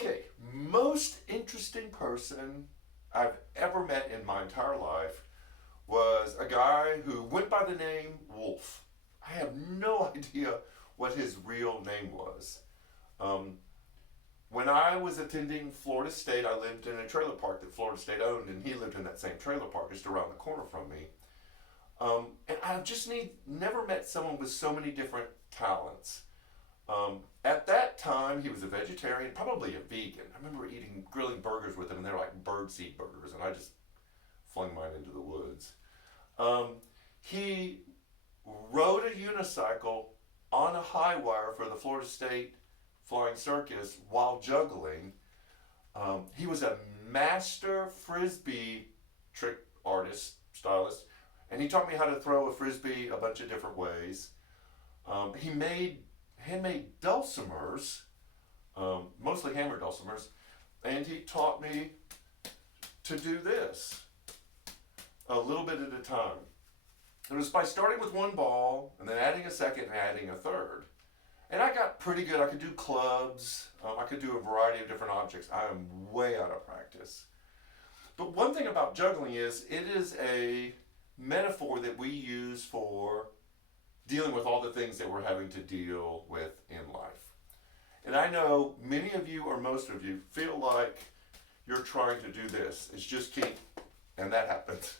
Okay, most interesting person I've ever met in my entire life was a guy who went by the name Wolf. I have no idea what his real name was. Um, when I was attending Florida State, I lived in a trailer park that Florida State owned, and he lived in that same trailer park just around the corner from me. And I just never met someone with so many different talents. At that time, he was a vegetarian, probably a vegan. I remember eating grilling burgers with him, and they were like birdseed burgers, and I just flung mine into the woods. Um, he rode a unicycle on a high wire for the Florida State Flying Circus while juggling. He was a master frisbee trick artist, stylist, and he taught me how to throw a frisbee a bunch of different ways. He made handmade dulcimers, mostly hammer dulcimers, and he taught me to do this a little bit at a time. It was by starting with one ball and then adding a second and adding a third. And I got pretty good. I could do clubs. I could do a variety of different objects. I am way out of practice. But one thing about juggling is it is a metaphor that we use for dealing with all the things that we're having to deal with in life. And I know many of you or most of you feel like you're trying to do this. It's just keep, and that happens.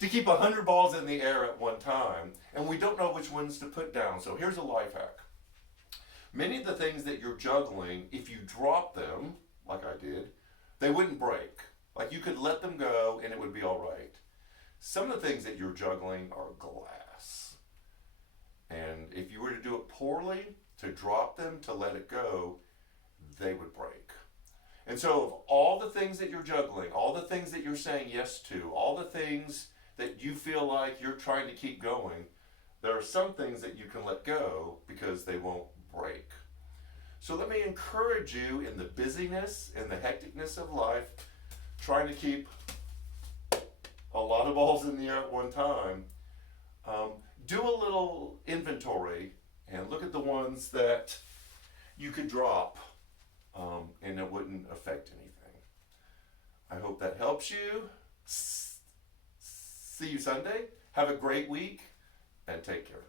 To keep 100 balls in the air at one time, and we don't know which ones to put down. So here's a life hack. Many of the things that you're juggling, if you drop them, like I did, they wouldn't break. Like you could let them go and it would be all right. Some of the things that you're juggling are glass. And if you were to do it poorly, to drop them, to let it go, they would break. And so of all the things that you're juggling, all the things that you're saying yes to, all the things that you feel like you're trying to keep going, there are some things that you can let go because they won't break. So let me encourage you in the busyness and the hecticness of life, trying to keep a lot of balls in the air at one time. Do a little inventory and look at the ones that you could drop, and it wouldn't affect anything. I hope that helps you. See you Sunday. Have a great week and take care.